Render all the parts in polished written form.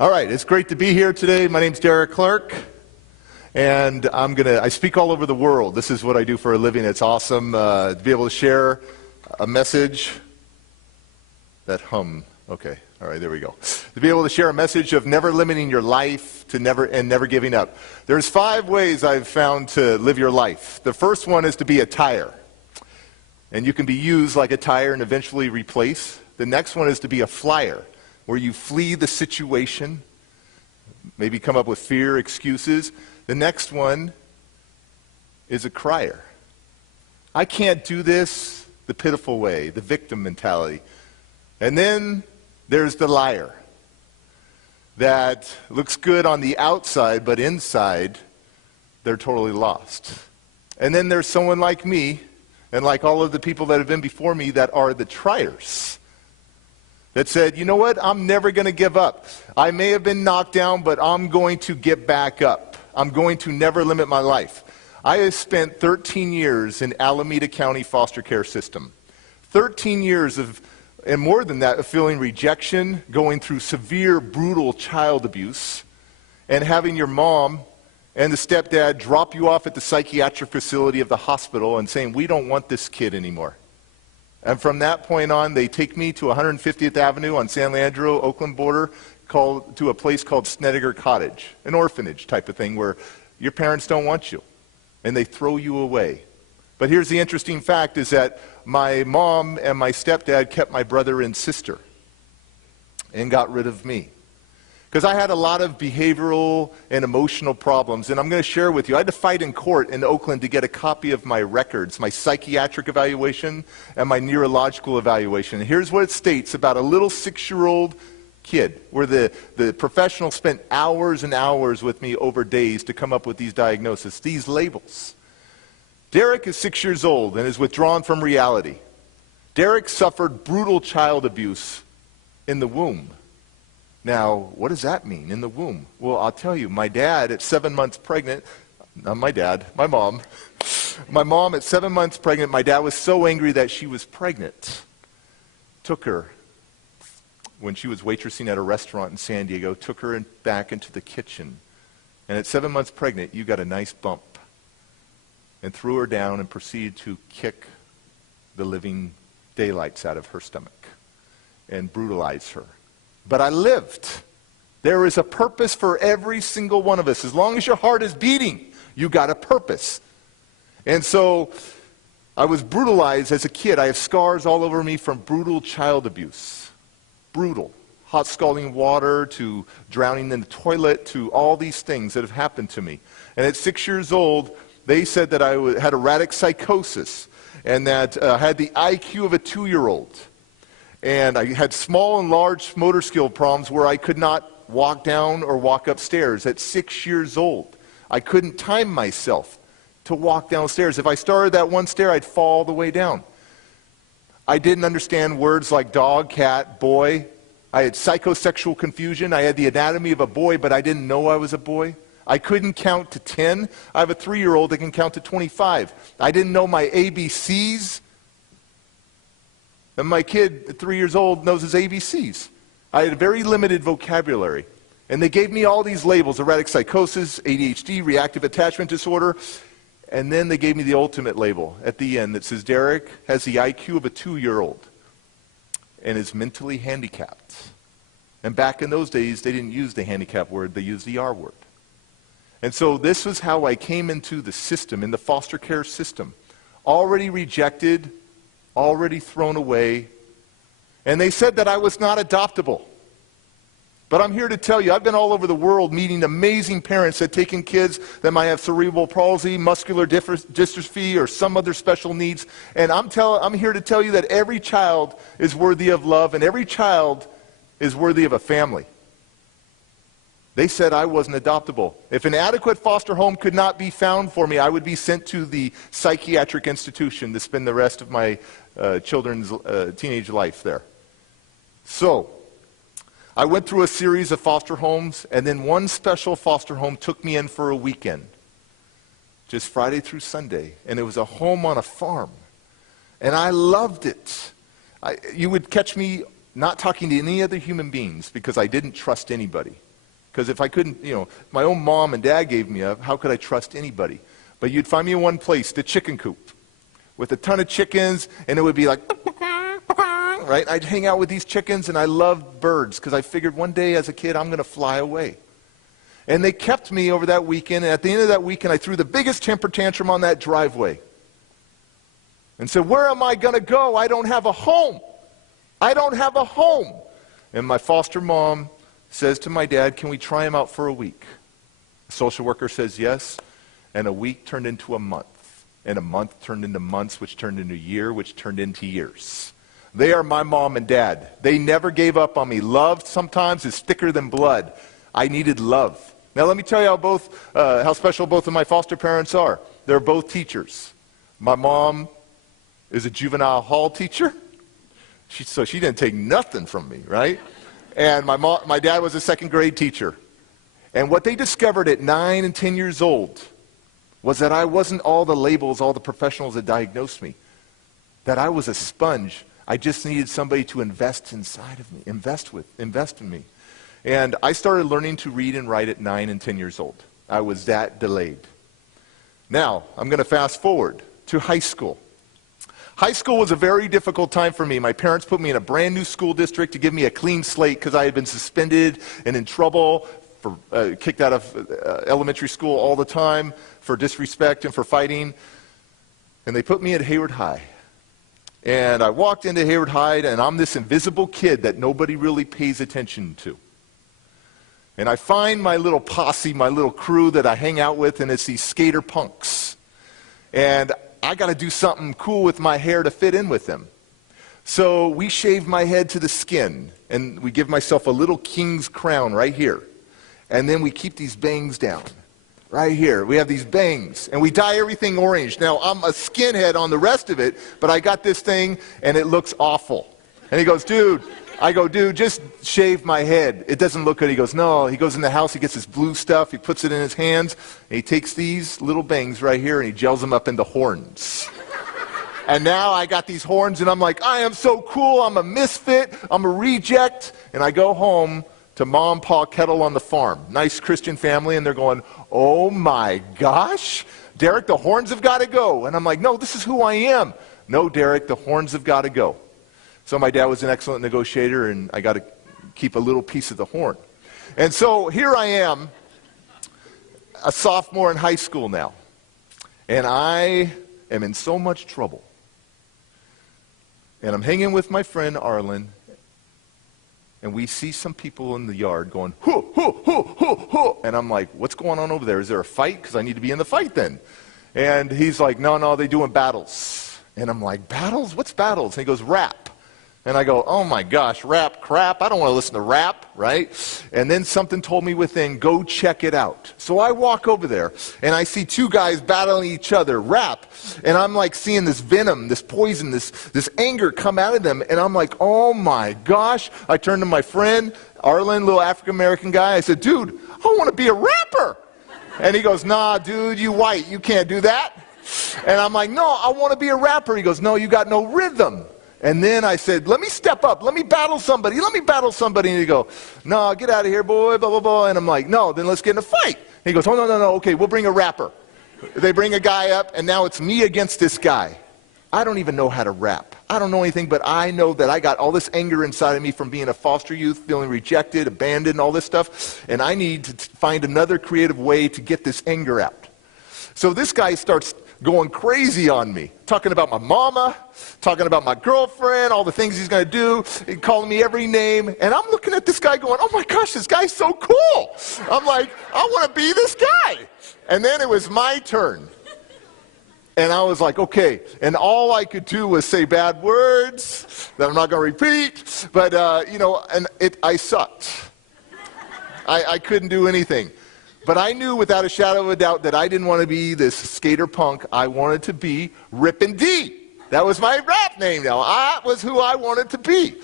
All right, it's great to be here today. My name's Derek Clark, and I speak all over the world. This is what I do for a living. It's awesome to be able to share a message Okay, all right, there we go. To be able to share a message of never limiting your life to never giving up. There's 5 ways I've found to live your life. The first one is to be a tire, and you can be used like a tire and eventually replace. The next one is to be a flyer, where you flee the situation, maybe come up with fear, excuses. The next one is a crier. I can't do this, the pitiful way, the victim mentality. And then there's the liar that looks good on the outside, but inside, they're totally lost. And then there's someone like me, and like all of the people that have been before me, that are the triers. That said, you know what, I'm never going to give up. I may have been knocked down, but I'm going to get back up. I'm going to never limit my life. I have spent 13 years in Alameda County foster care system. 13 years and more than that, of feeling rejection, going through severe, brutal child abuse, and having your mom and the stepdad drop you off at the psychiatric facility of the hospital and saying, we don't want this kid anymore. And from that point on, they take me to 150th Avenue on San Leandro, Oakland border, to a place called Snedeker Cottage, an orphanage type of thing where your parents don't want you, and they throw you away. But here's the interesting fact is that my mom and my stepdad kept my brother and sister and got rid of me. Because I had a lot of behavioral and emotional problems, and I'm going to share with you. I had to fight in court in Oakland to get a copy of my records, my psychiatric evaluation and my neurological evaluation. And here's what it states about a little 6-year-old kid, where the professional spent hours and hours with me over days to come up with these diagnoses, these labels. Derek is 6 years old and is withdrawn from reality. Derek suffered brutal child abuse in the womb. Now, what does that mean, in the womb? Well, I'll tell you, my dad at 7 months pregnant, not my dad, my mom. My mom at 7 months pregnant, my dad was so angry that she was pregnant. Took her, when she was waitressing at a restaurant in San Diego, took her back into the kitchen. And at 7 months pregnant, you got a nice bump. And threw her down and proceeded to kick the living daylights out of her stomach and brutalize her. But I lived. There is a purpose for every single one of us. As long as your heart is beating, you got a purpose. And so I was brutalized as a kid. I have scars all over me from brutal child abuse. Brutal. Hot scalding water to drowning in the toilet to all these things that have happened to me. And at 6 years old, they said that I had erratic psychosis and that I had the IQ of a 2-year-old. And I had small and large motor skill problems where I could not walk down or walk upstairs at 6 years old. I couldn't time myself to walk downstairs. If I started that one stair, I'd fall all the way down. I didn't understand words like dog, cat, boy. I had psychosexual confusion. I had the anatomy of a boy, but I didn't know I was a boy. I couldn't count to 10. I have a 3-year-old that can count to 25. I didn't know my ABCs. And my kid at 3 years old knows his ABCs. I had a very limited vocabulary. And they gave me all these labels: erratic psychosis, ADHD, reactive attachment disorder. And then they gave me the ultimate label at the end that says Derek has the IQ of a 2-year-old and is mentally handicapped. And back in those days, they didn't use the handicap word, they used the R word. And so this was how I came into the system, in the foster care system. Already rejected, already thrown away. And they said that I was not adoptable. But I'm here to tell you, I've been all over the world meeting amazing parents that take in kids that might have cerebral palsy, muscular dystrophy, or some other special needs. And I'm here to tell you that every child is worthy of love, and every child is worthy of a family. They said I wasn't adoptable. If an adequate foster home could not be found for me, I would be sent to the psychiatric institution to spend the rest of my children's teenage life there. So, I went through a series of foster homes, and then one special foster home took me in for a weekend, just Friday through Sunday, and it was a home on a farm. And I loved it. You would catch me not talking to any other human beings because I didn't trust anybody. Because if I couldn't, my own mom and dad gave me up, how could I trust anybody? But you'd find me in one place, the chicken coop, with a ton of chickens, and it would be like, right? I'd hang out with these chickens, and I loved birds, because I figured one day as a kid, I'm going to fly away. And they kept me over that weekend, and at the end of that weekend, I threw the biggest temper tantrum on that driveway. And said, where am I going to go? I don't have a home. I don't have a home. And my foster mom says to my dad, can we try him out for a week? The social worker says yes, and a week turned into a month. And a month turned into months, which turned into a year, which turned into years. They are my mom and dad. They never gave up on me. Love sometimes is thicker than blood. I needed love. Now let me tell you how special both of my foster parents are. They're both teachers. My mom is a juvenile hall teacher. So she didn't take nothing from me, right? And my dad was a second grade teacher. And what they discovered at 9 and 10 years old was that I wasn't all the labels, all the professionals that diagnosed me. That I was a sponge. I just needed somebody to invest inside of me, invest in me. And I started learning to read and write at 9 and 10 years old. I was that delayed. Now, I'm going to fast forward to high school. High school was a very difficult time for me. My parents put me in a brand new school district to give me a clean slate because I had been suspended and in trouble, kicked out of elementary school all the time for disrespect and for fighting. And they put me at Hayward High. And I walked into Hayward High, and I'm this invisible kid that nobody really pays attention to. And I find my little posse, my little crew that I hang out with, and it's these skater punks. And I got to do something cool with my hair to fit in with them. So we shave my head to the skin, and we give myself a little king's crown right here. And then we keep these bangs down. Right here. We have these bangs. And we dye everything orange. Now, I'm a skinhead on the rest of it, but I got this thing, and it looks awful. And he goes, dude. I go, dude, just shave my head. It doesn't look good. He goes, no. He goes in the house. He gets this blue stuff. He puts it in his hands. And he takes these little bangs right here, and he gels them up into horns. And now I got these horns, and I'm like, I am so cool. I'm a misfit. I'm a reject. And I go home to Mom and Pa Kettle on the farm. Nice Christian family, and they're going, oh my gosh, Derek, the horns have got to go. And I'm like, no, this is who I am. No, Derek, the horns have got to go. So my dad was an excellent negotiator, and I got to keep a little piece of the horn. And so here I am, a sophomore in high school now, and I am in so much trouble. And I'm hanging with my friend Arlen, and we see some people in the yard going, hoo, hoo, hoo, hoo, hoo. And I'm like, what's going on over there? Is there a fight? Because I need to be in the fight then. And he's like, no, they're doing battles. And I'm like, battles? What's battles? And he goes, rap. And I go, oh my gosh, rap crap. I don't want to listen to rap, right? And then something told me within, go check it out. So I walk over there, and I see two guys battling each other, rap. And I'm like seeing this venom, this poison, this anger come out of them. And I'm like, oh my gosh. I turned to my friend, Arlen, little African-American guy. I said, dude, I want to be a rapper. And he goes, nah, dude, you white. You can't do that. And I'm like, no, I want to be a rapper. He goes, no, you got no rhythm. And then I said, let me step up. Let me battle somebody. And he go, no, get out of here, boy, blah, blah, blah. And I'm like, no, then let's get in a fight. He goes, oh, no, okay, we'll bring a rapper. They bring a guy up, and now it's me against this guy. I don't even know how to rap. I don't know anything, but I know that I got all this anger inside of me from being a foster youth, feeling rejected, abandoned, all this stuff. And I need to find another creative way to get this anger out. So this guy starts going crazy on me, talking about my mama, talking about my girlfriend, all the things he's going to do, calling me every name. And I'm looking at this guy going, oh my gosh, this guy's so cool. I'm like, I want to be this guy. And then it was my turn. And I was like, okay. And all I could do was say bad words that I'm not going to repeat. But, I sucked. I couldn't do anything. But I knew without a shadow of a doubt that I didn't want to be this skater punk. I wanted to be Rippin' D. That was my rap name now. That was who I wanted to be.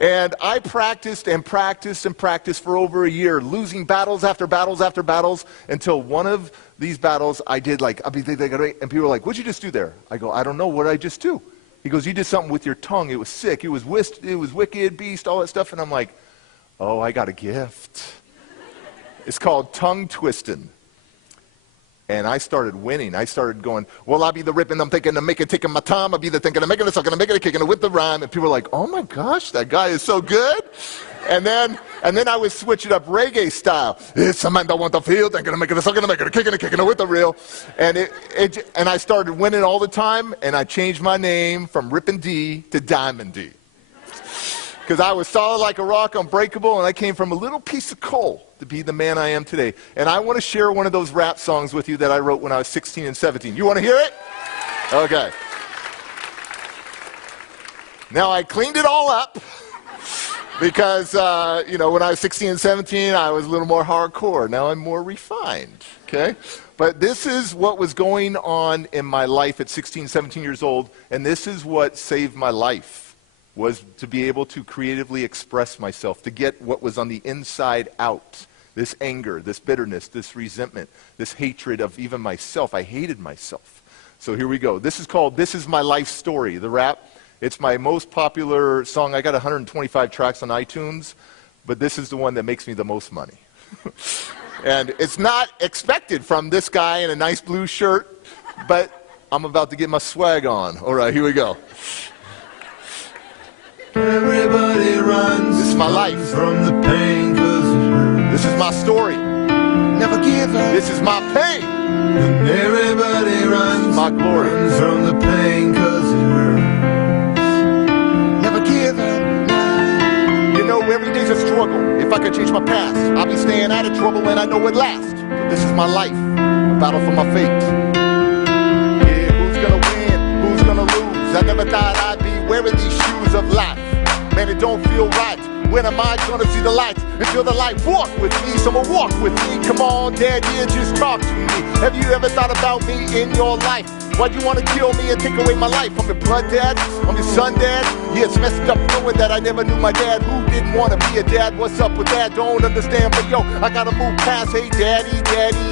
And I practiced and practiced and practiced for over a year, losing battles after battles after battles, until one of these battles and people were like, what'd you just do there? I go, I don't know, what did I just do? He goes, you did something with your tongue. It was sick. It was wicked, beast, all that stuff. And I'm like, oh, I got a gift. It's called Tongue Twistin'. And I started winning. I started going, well, I'll be the ripping, I'm thinking, I'm making, taking my time. I'll be the thinking, I'm making it, sucking, I'm making it, kicking it with the rhyme. And people were like, oh my gosh, that guy is so good. And then I would switch it up reggae style. It's something I want to feel, thinking, I'm making it, sucking, I'm making it, kicking it with the reel. And and I started winning all the time. And I changed my name from Rippin' D to Diamond D. Because I was solid like a rock, unbreakable, and I came from a little piece of coal to be the man I am today. And I want to share one of those rap songs with you that I wrote when I was 16 and 17. You want to hear it? Okay. Now, I cleaned it all up because, when I was 16 and 17, I was a little more hardcore. Now I'm more refined, okay? But this is what was going on in my life at 16, 17 years old, and this is what saved my life. Was to be able to creatively express myself, to get what was on the inside out. This anger, this bitterness, this resentment, this hatred of even myself. I hated myself. So here we go. This is called This Is My Life Story, the rap. It's my most popular song. I got 125 tracks on iTunes, but this is the one that makes me the most money. And it's not expected from this guy in a nice blue shirt, but I'm about to get my swag on. All right, here we go. Everybody runs. This is my life. From the pain, 'cause it hurts. This is my story. Never give up. This is my pain. And everybody runs. My glory. Runs from the pain, 'cause it hurts. Never give up. You know, every day's a struggle. If I could change my past, I'll be staying out of trouble and I know it lasts. But this is my life, a battle for my fate. Yeah, who's gonna win? Who's gonna lose? I never thought I'd be wearing these shoes of life. Man, it don't feel right. When am I gonna see the light and feel the light walk with me? Someone walk with me. Come on, Dad, yeah, just talk to me. Have you ever thought about me in your life? Why'd you want to kill me and take away my life? I'm your blood dad, I'm your son dad. Yeah, it's messed up knowing that I never knew my dad. Who didn't want to be a dad? What's up with that? Don't understand, but yo, I gotta move past. Hey, daddy,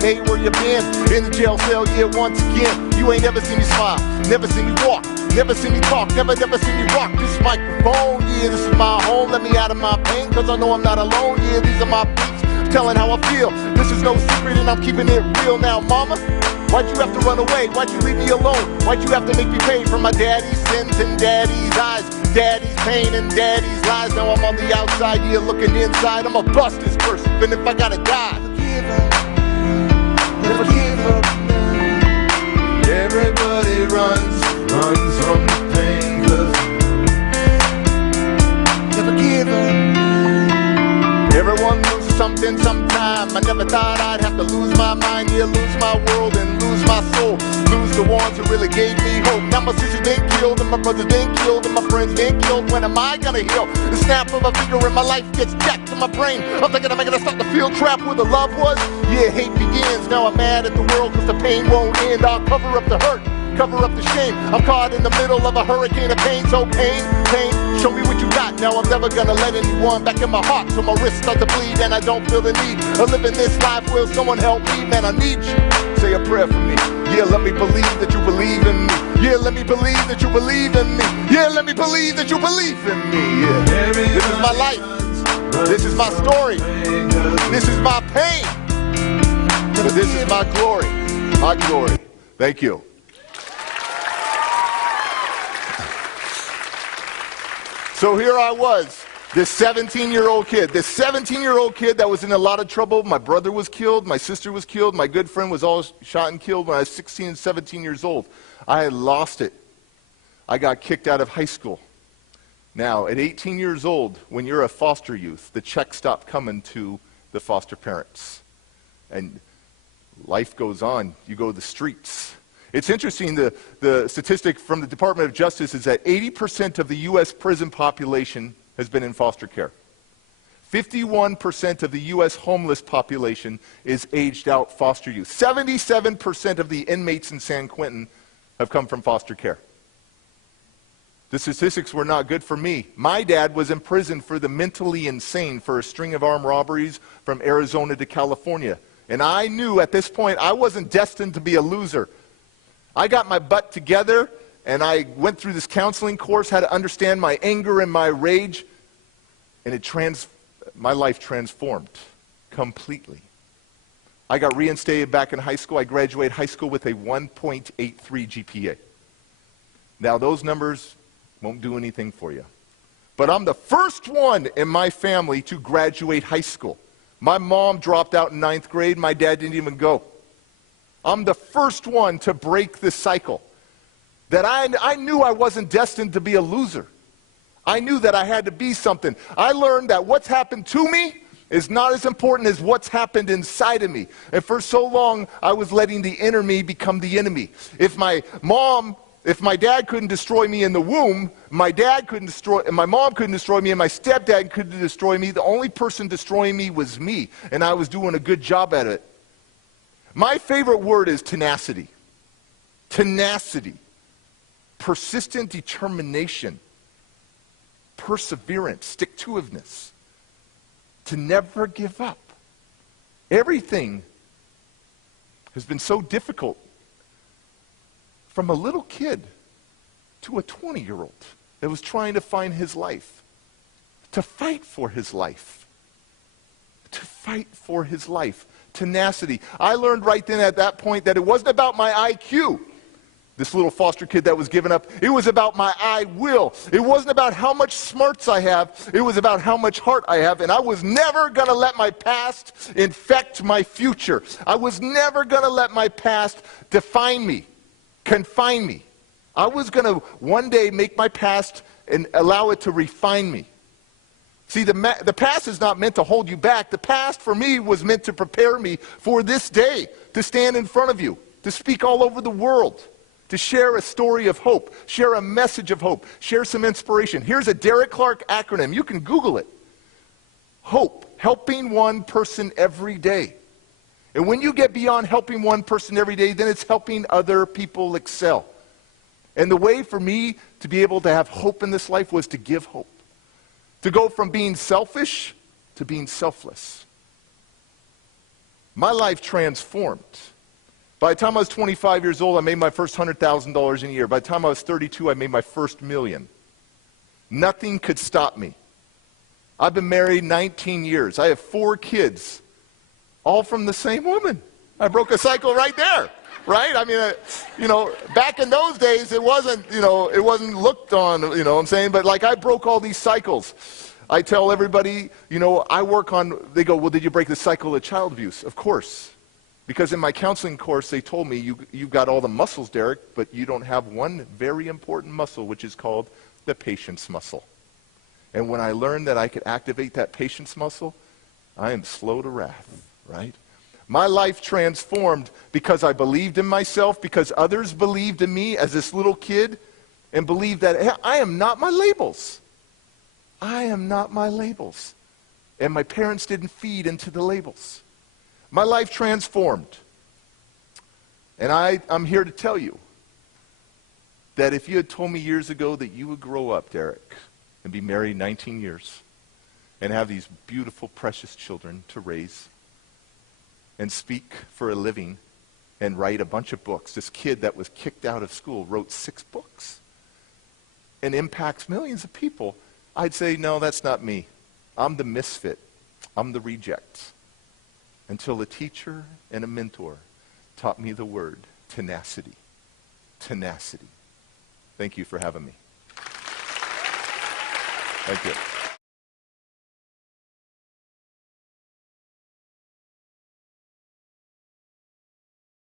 hey, where you been? In the jail cell, yeah, once again. You ain't never seen me smile, never seen me walk, never seen me talk, never seen me rock this microphone. Yeah, this is my home. Let me out of my pain, 'cause I know I'm not alone. Yeah, these are my beats, telling how I feel. This is no secret and I'm keeping it real now, mama. Why'd you have to run away? Why'd you leave me alone? Why'd you have to make me pay for my daddy's sins and daddy's eyes? Daddy's pain and daddy's lies. Now I'm on the outside, yeah, looking inside. I'ma bust this person, even if I gotta die. Never give up. Everybody runs from the pain, 'cause never give up. Everyone loses something sometime. I never thought I'd have to lose my mind, yeah, lose my world and lose my soul. Lose the ones who really gave me hope. Now my sister's been killed and my brother's been killed and my friends been killed. When am I gonna heal? The snap of a finger and my life gets jacked to my brain. I'm thinking I'm gonna start to feel trapped where the love was. Yeah, hate begins. Now I'm mad at the world 'cause the pain won't end. I'll cover up the hurt, cover up the shame. I'm caught in the middle of a hurricane of pain. So pain, show me what you got. Now I'm never gonna let anyone back in my heart. So my wrists start to bleed and I don't feel the need of living this life. Will someone help me? Man, I need you. Say a prayer for me. Yeah, let me believe that you believe in me. Yeah, let me believe that you believe in me. Yeah, let me believe that you believe in me. Yeah, this is my life. This is my story. This is my pain. But this is my glory. My glory. Thank you. So here I was, this 17-year-old kid, that was in a lot of trouble. My brother was killed, my sister was killed, my good friend was all shot and killed when I was 16 and 17 years old. I had lost it. I got kicked out of high school. Now, at 18 years old, when you're a foster youth, the checks stop coming to the foster parents. And life goes on. You go to the streets. It's interesting, the statistic from the Department of Justice is that 80% of the U.S. prison population has been in foster care. 51% of the U.S. homeless population is aged out foster youth. 77% of the inmates in San Quentin have come from foster care. The statistics were not good for me. My dad was in prison for the mentally insane for a string of armed robberies from Arizona to California. And I knew at this point I wasn't destined to be a loser. I got my butt together and I went through this counseling course, how to understand my anger and my rage, and my life transformed completely. I got reinstated back in high school. I graduated high school with a 1.83 GPA. Now, those numbers won't do anything for you. But I'm the first one in my family to graduate high school. My mom dropped out in 9th grade. My dad didn't even go. I'm the first one to break this cycle. That I knew I wasn't destined to be a loser. I knew that I had to be something. I learned that what's happened to me is not as important as what's happened inside of me. And for so long, I was letting the inner me become the enemy. If my dad couldn't destroy me in the womb, my mom couldn't destroy me, and my stepdad couldn't destroy me, the only person destroying me was me, and I was doing a good job at it. My favorite word is tenacity. Tenacity. Persistent determination. Perseverance. Stick-to-itiveness. To never give up. Everything has been so difficult. From a little kid to a 20-year-old that was trying to find his life, to fight for his life, to fight for his life. Tenacity. I learned right then at that point that it wasn't about my IQ, this little foster kid that was given up. It was about my I will. It wasn't about how much smarts I have. It was about how much heart I have. And I was never going to let my past infect my future. I was never going to let my past define me. Confine me. I was going to one day make my past and allow it to refine me. See, the past is not meant to hold you back. The past for me was meant to prepare me for this day, to stand in front of you, to speak all over the world, to share a story of hope, share a message of hope, share some inspiration. Here's a Derek Clark acronym. You can Google it. HOPE, helping one person every day. And when you get beyond helping one person every day, then it's helping other people excel. And the way for me to be able to have hope in this life was to give hope. To go from being selfish to being selfless. My life transformed. By the time I was 25 years old, I made my first $100,000 in a year. By the time I was 32, I made my first $1 million. Nothing could stop me. I've been married 19 years. I have 4 kids. All from the same woman. I broke a cycle right there, right? I mean, back in those days, it wasn't looked on, what I'm saying? But like I broke all these cycles. I tell everybody, I work on, they go, well, did you break the cycle of child abuse? Of course. Because in my counseling course, they told me, you've got all the muscles, Derek, but you don't have one very important muscle, which is called the patience muscle. And when I learned that I could activate that patience muscle, I am slow to wrath. Right? My life transformed because I believed in myself, because others believed in me as this little kid, and believed that hey, I am not my labels. I am not my labels. And my parents didn't feed into the labels. My life transformed. And I'm here to tell you that if you had told me years ago that you would grow up, Derek, and be married 19 years, and have these beautiful, precious children to raise, and speak for a living, and write a bunch of books. This kid that was kicked out of school wrote 6 books and impacts millions of people. I'd say, no, that's not me. I'm the misfit. I'm the reject. Until a teacher and a mentor taught me the word tenacity. Tenacity. Thank you for having me. Thank you.